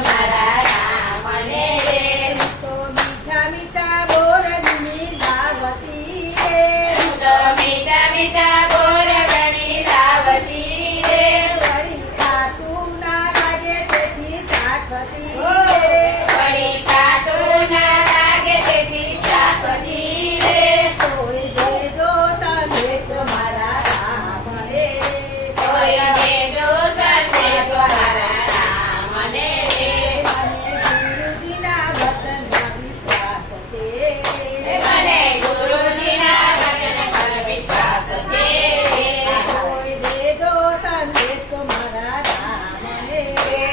મારા રામને રે તો મીઠા મીઠા બોરની લાવતી રે હું તો મીઠા મીઠા બોર બની લાવતી રે વળી ખાટું ના લાગે તેથી ચાખતી ઓ રે વળી કાટું ના લાગે તેથી ચાખતી રે કોઈ દેજો સંદેશો મારા રામને રે કોઈ દેજો સંદેશો મારા રામને રે મને ગુરુજીના વચનમાં વિશ્વાસ છે મને ગુરુજીના વચન પર વિશ્વાસ છે કોઈ દેજો સંદેશો મારા રામને રે